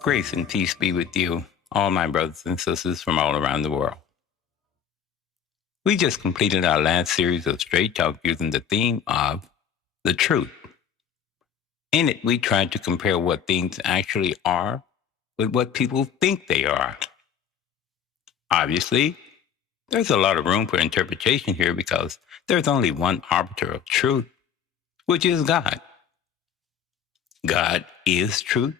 Grace and peace be with you, all my brothers and sisters from all around the world. We just completed our last series of Straight Talk using the theme of the truth. In it, we tried to compare what things actually are with what people think they are. Obviously, there's a lot of room for interpretation here because there's only one arbiter of truth, which is God. God is truth,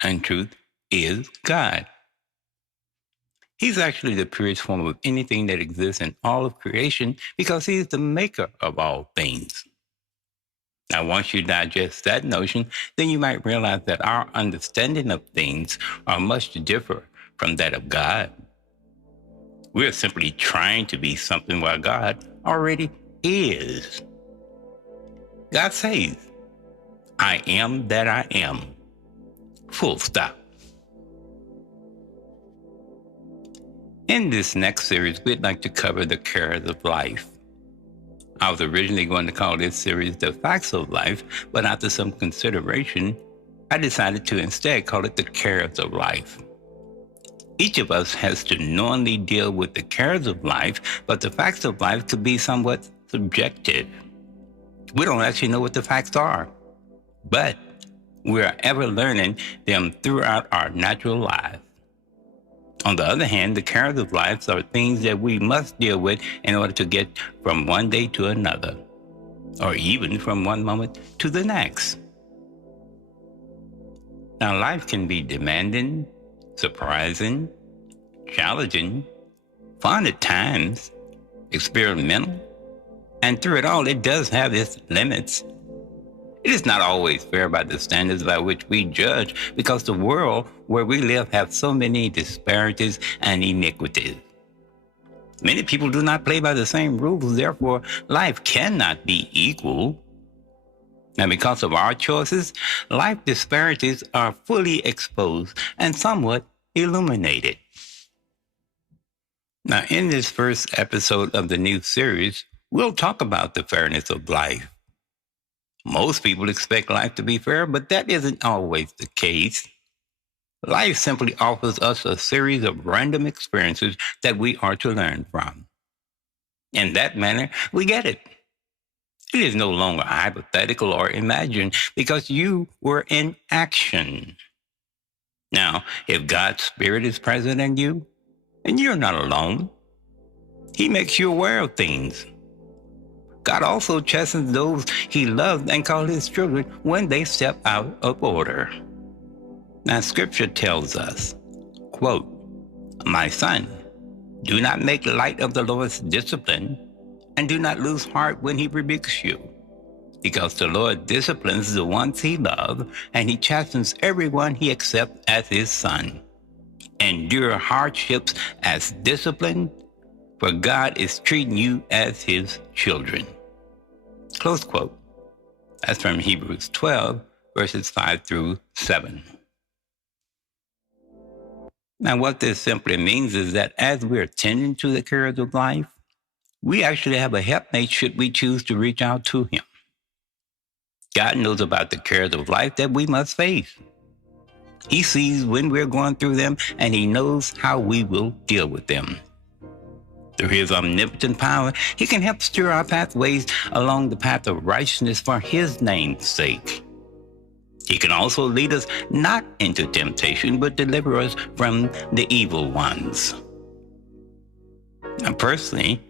and truth is God. He's actually the purest form of anything that exists in all of creation because he's the maker of all things. Now, once you digest that notion, then you might realize that our understanding of things are much different from that of God. We're simply trying to be something while God already is. God says, I am that I am. Full stop. In this next series, we'd like to cover the cares of life. I was originally going to call this series The Facts of Life, but after some consideration, I decided to instead call it The Cares of Life. Each of us has to knowingly deal with the cares of life, but the facts of life could be somewhat subjective. We don't actually know what the facts are, but we are ever learning them throughout our natural lives. On the other hand, the cares of life are things that we must deal with in order to get from one day to another, or even from one moment to the next. Now, life can be demanding, surprising, challenging, fun at times, experimental, and through it all, it does have its limits. It is not always fair by the standards by which we judge because the world where we live has so many disparities and inequities. Many people do not play by the same rules, therefore life cannot be equal. Now, because of our choices, life disparities are fully exposed and somewhat illuminated. Now, in this first episode of the new series, we'll talk about the fairness of life. Most people expect life to be fair, but that isn't always the case. Life simply offers us a series of random experiences that we are to learn from. In that manner, we get it. It is no longer hypothetical or imagined because you were in action. Now, if God's Spirit is present in you, and you're not alone, He makes you aware of things. God also chastens those He loves and calls His children when they step out of order. Now, Scripture tells us, quote, "My son, do not make light of the Lord's discipline, and do not lose heart when He rebukes you, because the Lord disciplines the ones He loves, and He chastens everyone He accepts as His son. Endure hardships as discipline, for God is treating you as His children." Close quote. That's from Hebrews 12, verses 5 through 7. Now, what this simply means is that as we're tending to the cares of life, we actually have a helpmate should we choose to reach out to Him. God knows about the cares of life that we must face. He sees when we're going through them, and He knows how we will deal with them. Through His omnipotent power, He can help steer our pathways along the path of righteousness for His name's sake. He can also lead us not into temptation, but deliver us from the evil ones. Now, personally,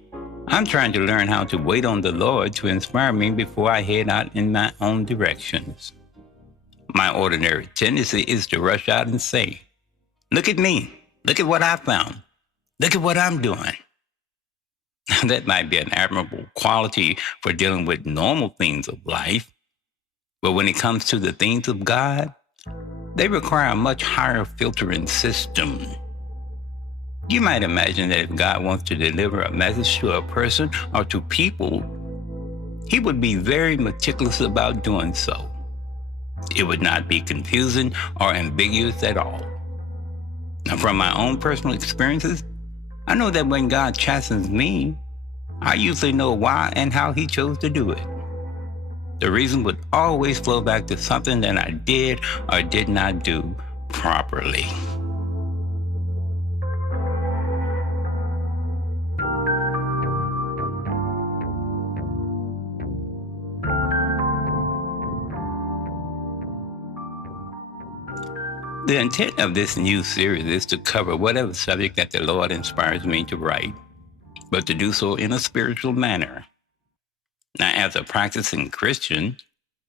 I'm trying to learn how to wait on the Lord to inspire me before I head out in my own directions. My ordinary tendency is to rush out and say, "Look at me. Look at what I found. Look at what I'm doing." That might be an admirable quality for dealing with normal things of life, but when it comes to the things of God, they require a much higher filtering system. You might imagine that if God wants to deliver a message to a person or to people, He would be very meticulous about doing so. It would not be confusing or ambiguous at all. Now, from my own personal experiences, I know that when God chastens me, I usually know why and how He chose to do it. The reason would always flow back to something that I did or did not do properly. The intent of this new series is to cover whatever subject that the Lord inspires me to write, but to do so in a spiritual manner. Now, as a practicing Christian,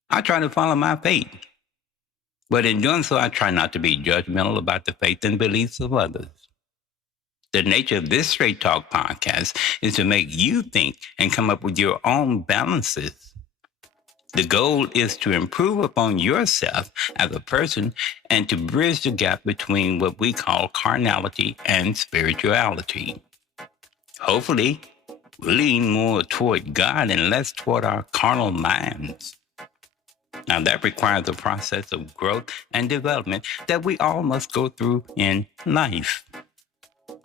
I try to follow my faith. But in doing so, I try not to be judgmental about the faith and beliefs of others. The nature of this Straight Talk podcast is to make you think and come up with your own balances. The goal is to improve upon yourself as a person and to bridge the gap between what we call carnality and spirituality. Hopefully, we'll lean more toward God and less toward our carnal minds. Now, that requires a process of growth and development that we all must go through in life.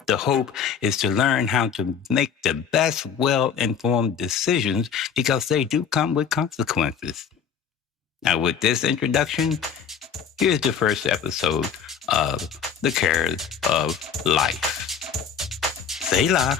The hope is to learn how to make the best well-informed decisions because they do come with consequences. Now, with this introduction, here's the first episode of The Cares of Life. Selah.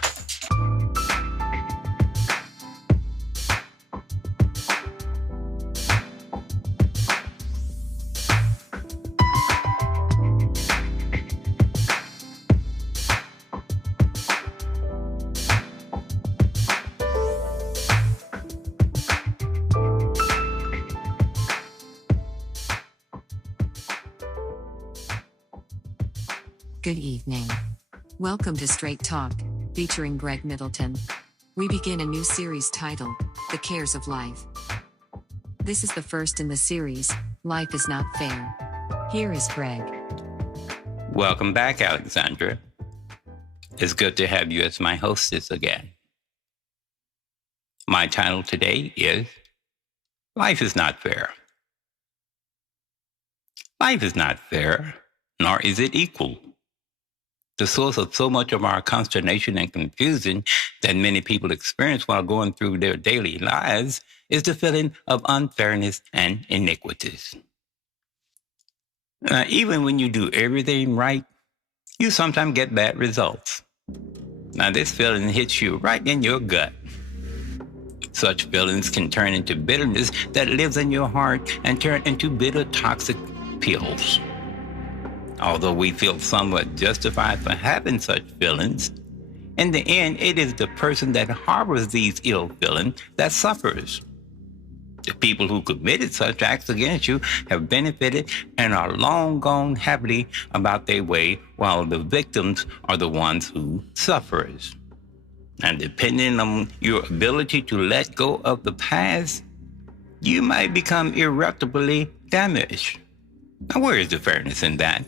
Good evening. Welcome to Straight Talk, featuring Greg Middleton. We begin a new series titled, The Cares of Life. This is the first in the series, Life is Not Fair. Here is Greg. Welcome back, Alexandra. It's good to have you as my hostess again. My title today is, Life is Not Fair. Life is not fair, nor is it equal. The source of so much of our consternation and confusion that many people experience while going through their daily lives is the feeling of unfairness and iniquities. Even when you do everything right, you sometimes get bad results. Now, this feeling hits you right in your gut. Such feelings can turn into bitterness that lives in your heart and turn into bitter, toxic pills. Although we feel somewhat justified for having such feelings, in the end, it is the person that harbors these ill feelings that suffers. The people who committed such acts against you have benefited and are long gone happily about their way, while the victims are the ones who suffers. And depending on your ability to let go of the past, you might become irreparably damaged. Now, where is the fairness in that?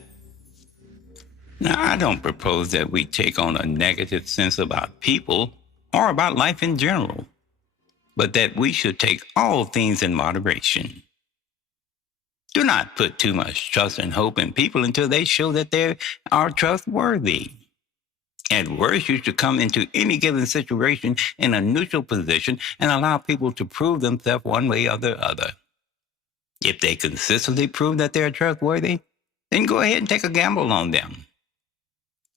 Now, I don't propose that we take on a negative sense about people or about life in general, but that we should take all things in moderation. Do not put too much trust and hope in people until they show that they are trustworthy. At worst, you should come into any given situation in a neutral position and allow people to prove themselves one way or the other. If they consistently prove that they're trustworthy, then go ahead and take a gamble on them.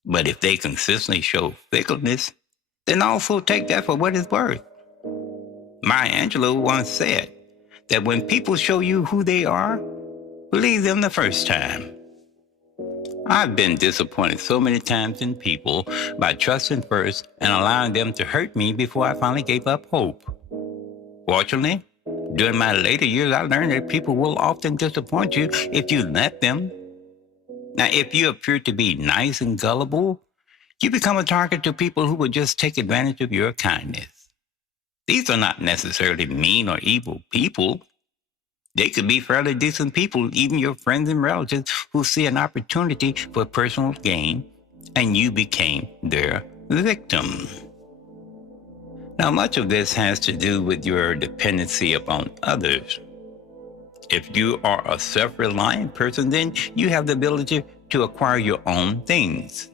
But if they consistently show fickleness, then also take that for what it's worth. Maya Angelou once said that when people show you who they are, believe them the first time. I've been disappointed so many times in people by trusting first and allowing them to hurt me before I finally gave up hope. Fortunately, during my later years, I learned that people will often disappoint you if you let them. Now, if you appear to be nice and gullible, you become a target to people who will just take advantage of your kindness. These are not necessarily mean or evil people. They could be fairly decent people, even your friends and relatives who see an opportunity for personal gain, and you became their victim. Now, much of this has to do with your dependency upon others. If you are a self-reliant person, then you have the ability to acquire your own things.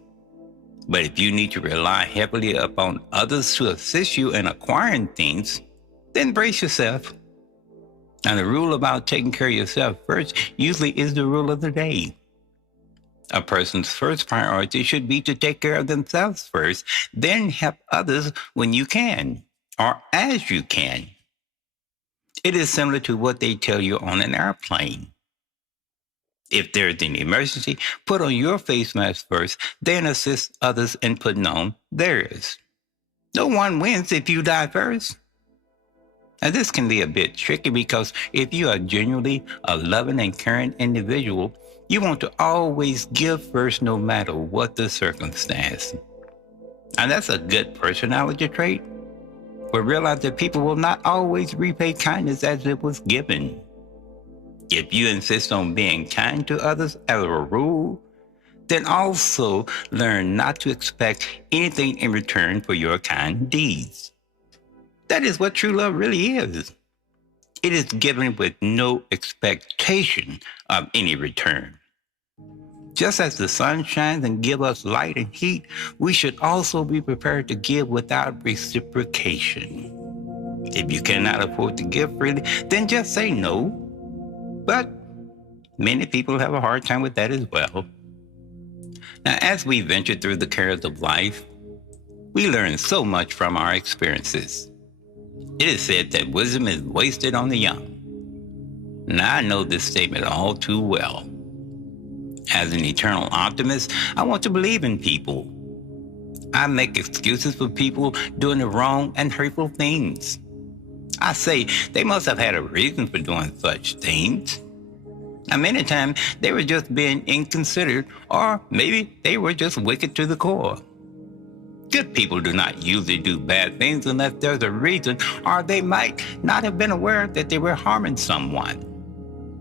But if you need to rely heavily upon others to assist you in acquiring things, then brace yourself. Now, the rule about taking care of yourself first usually is the rule of the day. A person's first priority should be to take care of themselves first, then help others when you can, or as you can. It is similar to what they tell you on an airplane. If there's an emergency, put on your face mask first, then assist others in putting on theirs. No one wins if you die first. Now, this can be a bit tricky because if you are genuinely a loving and caring individual, you want to always give first no matter what the circumstance. And that's a good personality trait. But realize that people will not always repay kindness as it was given. If you insist on being kind to others as a rule, then also learn not to expect anything in return for your kind deeds. That is what true love really is. It is given with no expectation of any return. Just as the sun shines and gives us light and heat, we should also be prepared to give without reciprocation. If you cannot afford to give freely, then just say no. But many people have a hard time with that as well. Now, as we venture through the cares of life, we learn so much from our experiences. It is said that wisdom is wasted on the young. Now, I know this statement all too well. As an eternal optimist, I want to believe in people. I make excuses for people doing the wrong and hurtful things. I say they must have had a reason for doing such things. And many times they were just being inconsiderate, or maybe they were just wicked to the core. Good people do not usually do bad things unless there's a reason, or they might not have been aware that they were harming someone.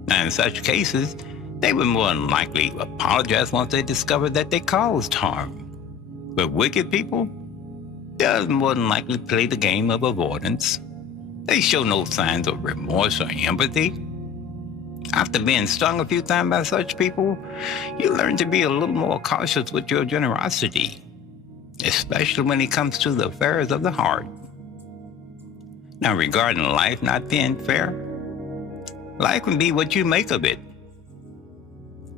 And in such cases, they would more than likely apologize once they discover that they caused harm. But wicked people, they'll more than likely play the game of avoidance. They show no signs of remorse or empathy. After being stung a few times by such people, you learn to be a little more cautious with your generosity, especially when it comes to the affairs of the heart. Now, regarding life not being fair, life can be what you make of it.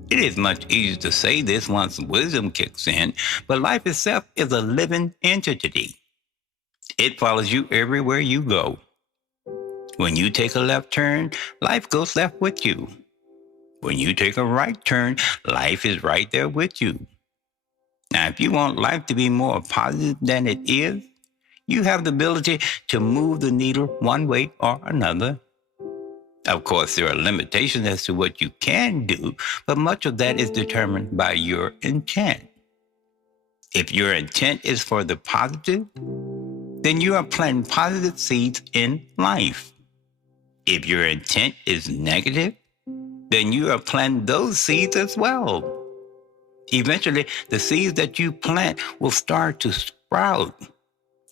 It is much easier to say this once wisdom kicks in, but life itself is a living entity. It follows you everywhere you go. When you take a left turn, life goes left with you. When you take a right turn, life is right there with you. Now, if you want life to be more positive than it is, you have the ability to move the needle one way or another. Of course, there are limitations as to what you can do, but much of that is determined by your intent. If your intent is for the positive, then you are planting positive seeds in life. If your intent is negative, then you are planting those seeds as well. Eventually, the seeds that you plant will start to sprout.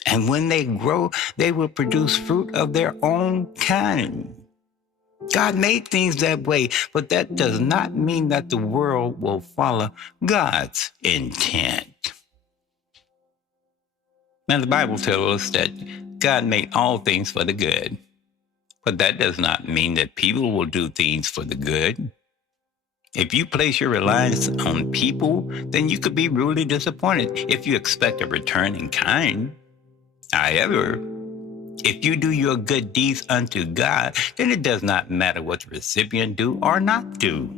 And when they grow, they will produce fruit of their own kind. God made things that way, but that does not mean that the world will follow God's intent. Now, the Bible tells us that God made all things for the good, but that does not mean that people will do things for the good. If you place your reliance on people, then you could be really disappointed if you expect a return in kind. However, if you do your good deeds unto God, then it does not matter what the recipient do or not do.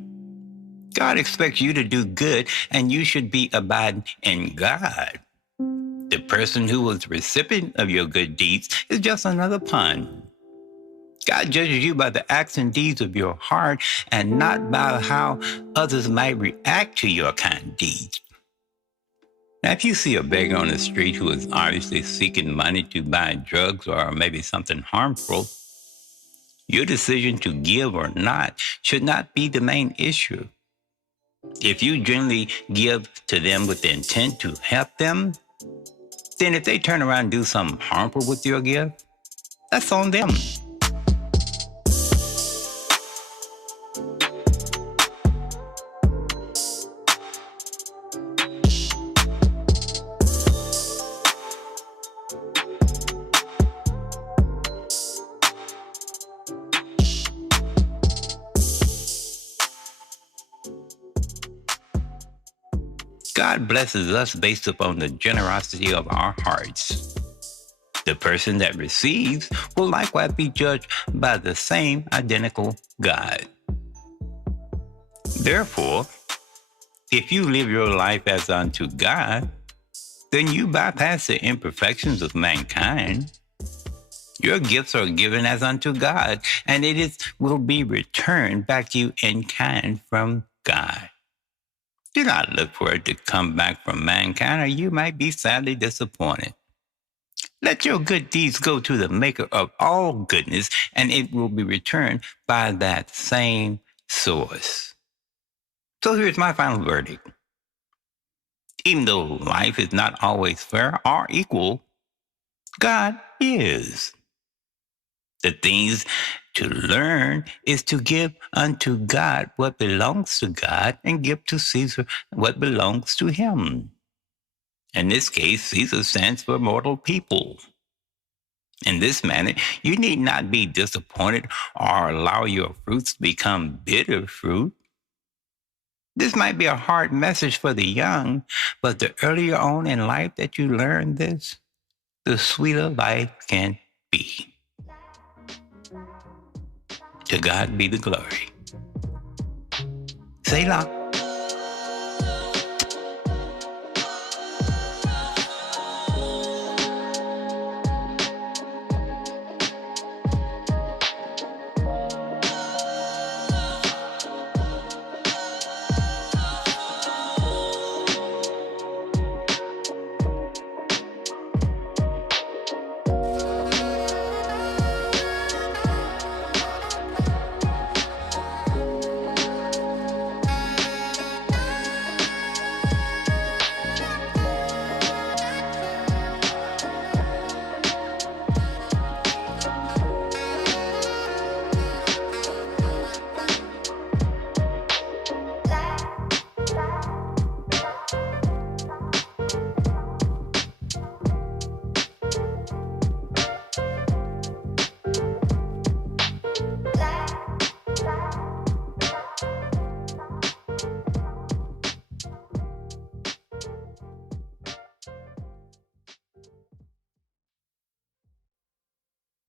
God expects you to do good, and you should be abiding in God. The person who was the recipient of your good deeds is just another pawn. God judges you by the acts and deeds of your heart and not by how others might react to your kind deeds. Now, if you see a beggar on the street who is obviously seeking money to buy drugs or maybe something harmful, your decision to give or not should not be the main issue. If you generally give to them with the intent to help them, then if they turn around and do something harmful with your gift, that's on them. God blesses us based upon the generosity of our hearts. The person that receives will likewise be judged by the same identical God. Therefore, if you live your life as unto God, then you bypass the imperfections of mankind. Your gifts are given as unto God, and will be returned back to you in kind from God. Do not look for it to come back from mankind, or you might be sadly disappointed. Let your good deeds go to the maker of all goodness, and it will be returned by that same source. So here's my final verdict. Even though life is not always fair or equal, God is. The things to learn is to give unto God what belongs to God and give to Caesar what belongs to him. In this case, Caesar stands for mortal people. In this manner, you need not be disappointed or allow your fruits to become bitter fruit. This might be a hard message for the young, but the earlier on in life that you learn this, the sweeter life can be. To God be the glory. Selah.